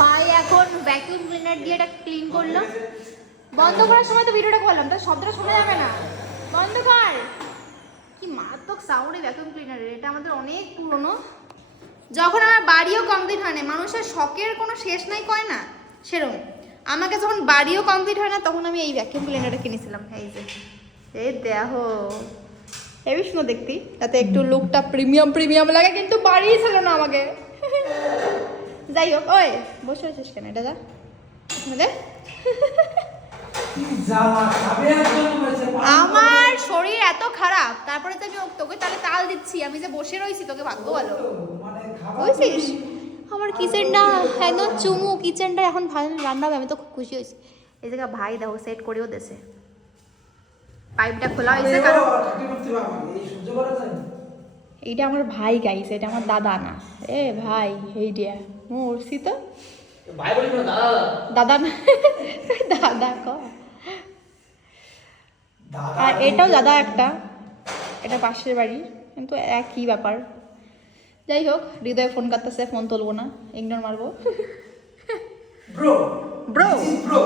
ভাই এখন vacuum cleaner দিয়ে এটা ক্লিন করলো। বন্ধ করার সময় তো ভিডিওটা করলাম, তার শব্দটা শোনা যাবে না। বন্ধ কর। কি মারাত্মক সাউন্ড এই ভ্যাকুয়াম ক্লিনারের। এটা আমাদের অনেক পুরনো। যখন আমার বাড়িও কমপ্লিট হয় না, মানুষের শখের কোনো শেষ নাই কয় না, সেরকম আমাকে যখন বাড়িও কমপ্লিট হয় না তখন আমি এই ভ্যাকুয়াম ক্লিনারটা কিনেছিলাম। এই যে এই দেখো হেবি সুন্দর দেখতি, তাতে একটু লুকটা প্রিমিয়াম প্রিমিয়াম লাগে, কিন্তু বাড়িই ছিল না আমাকে। যাই হোক, ওই বসে আছিস কেন? এটা যা দে। আমার শরীর এত খারাপ, তারপরে তো আমি তোকে তাহলে তাল দিচ্ছি, আমি যে বসে রয়েছি তোকে ভাগ্য ভালো বুঝছিস। আমার কিচেনটা একদম চুমু, কিচেনটা এখন ভালো রান্না হবে, আমি তো খুব খুশি হয়েছি। এই জায়গা ভাই দেখো সেট করেও দেছে, পাইপটা খোলা হয়েছে কারণ এইটা আমার ভাই গাইছে, এটা আমার দাদা না। এ ভাই এই দিয়া মরছি তো, ভাই বলি না, দাদা দাদা না দাদা ক। আর এটাও দাদা একটা, এটা পাশের বাড়ি, কিন্তু একই ব্যাপার। যাই হোক, হৃদয় ফোন করতেছে, ফোন তুলবো না, ইগনোর মারবো। Bro bro bro